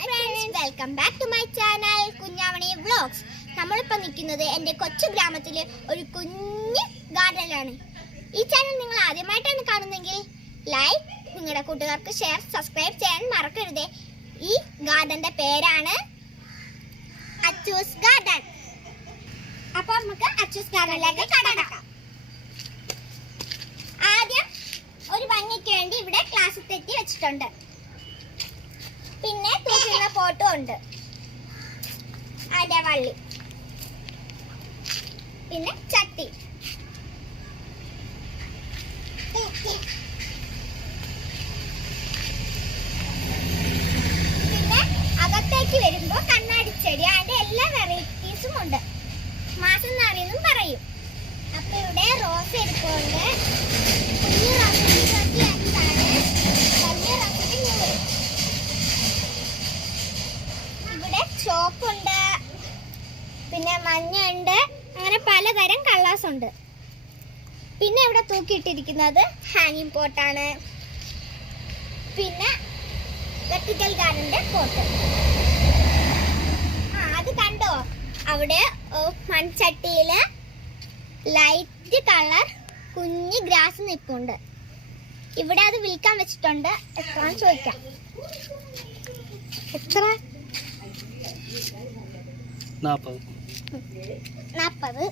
Hi friends welcome back to my channel Kunjavani vlogs നമ്മളിപ്പോൾ നിൽക്കുന്നത് എന്റെ കൊച്ചു ഗ്രാമത്തിലെ ഒരു കുഞ്ഞ് ഗാർഡനിലാണ് ഈ ചാനൽ നിങ്ങൾ ആദ്യമായിട്ടാണ് കാണുന്നതെങ്കിൽ ലൈക്ക് നിങ്ങളുടെ കൂട്ടുകാർക്ക് ഷെയർ സബ്സ്ക്രൈബ് ചെയ്യാൻ മറക്കരുത്. ഈ ഗാർഡന്റെ പേരാണ് അച്ചൂസ് ഗാർഡൻ അപ്പോൾ നമുക്ക് അച്ചൂസ് ഗാർഡനിലേക്ക് കടക്കാം. ആദ്യം ഒരു ഭംഗിക്ക് വേണ്ടി ഇവിടെ ക്ലാസ് തെറ്റി വെച്ചിട്ടുണ്ട്. പിന്നെ തൂക്കുന്ന പോട്ടും ഉണ്ട്. അടവള്ളി. വള്ളി പിന്നെ ചട്ടി. പിന്നെ അകത്തേക്ക് വരുമ്പോ കണ്ണാടി ഇവിടെ ചോപ്പുണ്ട് പിന്നെ മഞ്ഞയുണ്ട്. അങ്ങനെ പലതരം കളേഴ്സ് ഉണ്ട്. പിന്നെ ഇവിടെ തൂക്കിയിട്ടിരിക്കുന്നത് ഹാങ്ങിങ് പോട്ടാണ് പിന്നെ വെർട്ടിക്കൽ ഗാർഡന്റെ പോട്ട് ആ അത് കണ്ടോ? അവിടെ മൺചട്ടിയിൽ ലൈറ്റ് കളർ കുഞ്ഞ് ഗ്രാസ് നിൽപ്പുണ്ട്. ഇവിടെ അത് വിൽക്കാൻ വെച്ചിട്ടുണ്ട്. എത്ര ചോദിക്കാം. എത്ര? നാൽപ്പത് നാൽപ്പത്.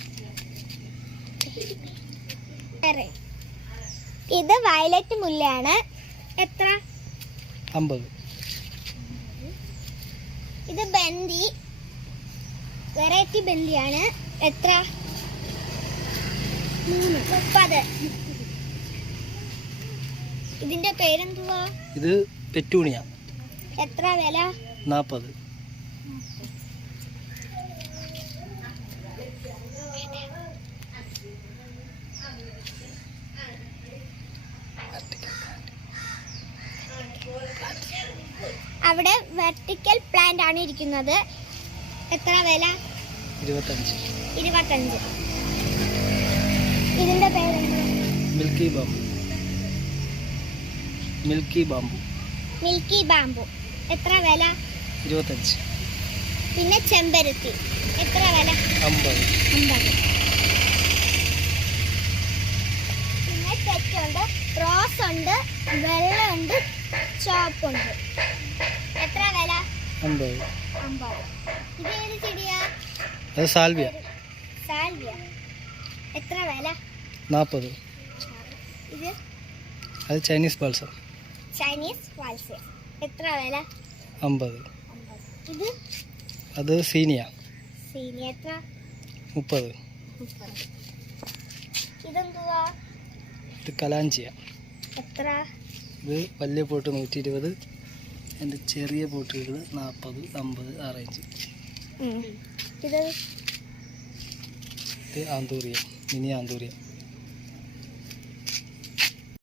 ഇത് വയലറ്റ് മുല്ലയാണ്. എത്ര? അമ്പത്. ഇത് ബന്ദി. വെറൈറ്റി ബന്ദിയാണ്. എത്ര? മുപ്പത്. ഇതിന്റെ പേരെന്തുവാ? ഇത് പെറ്റൂണിയ. എത്ര വില? നാൽപ്പത് അവിടെ വെർട്ടിക്കൽ പ്ലാന്റ് ആണ് ഇരിക്കുന്നത്. എത്ര വില? ഇരുപത്തഞ്ച്. ഇരുപത്തഞ്ച്. ഇതിന്റെ പേരെന്താ? Milky bamboo milky bamboo milky bamboo. എത്ര വില? ഇരുപത്തഞ്ച്. പിന്നെ ചെമ്പരത്തി. എത്ര വില? അമ്പത്. അമ്പത്. പിന്നെ തെറ്റുണ്ട്. റോസ് ഉണ്ട് വെള്ളമുണ്ട് ചോപ്പുണ്ട് എത്ര വില? അമ്പത്. അമ്പത്. ഇത് ഏത് ചെടിയാ? അത് സാൽവിയ. സാൽവിയ. എത്ര വില? നാൽപ്പത് ഇത്? അത് ചൈനീസ് പാൽസ ചൈനീസ് പാൽസ എത്ര വില? അമ്പത്. ഇത്? അത് സീനിയ. മുപ്പത്. ഇത് കലാഞ്ചിയ. എത്ര? ഇത് വലിയ പോട്ട് നൂറ്റി ഇരുപത് എന്റെ ചെറിയ പോട്ടുകൾ നാൽപ്പത് അമ്പത് ആ റേഞ്ച് ഇത് ഇത് ആന്തൂറിയ മിനി ആന്തൂറിയ.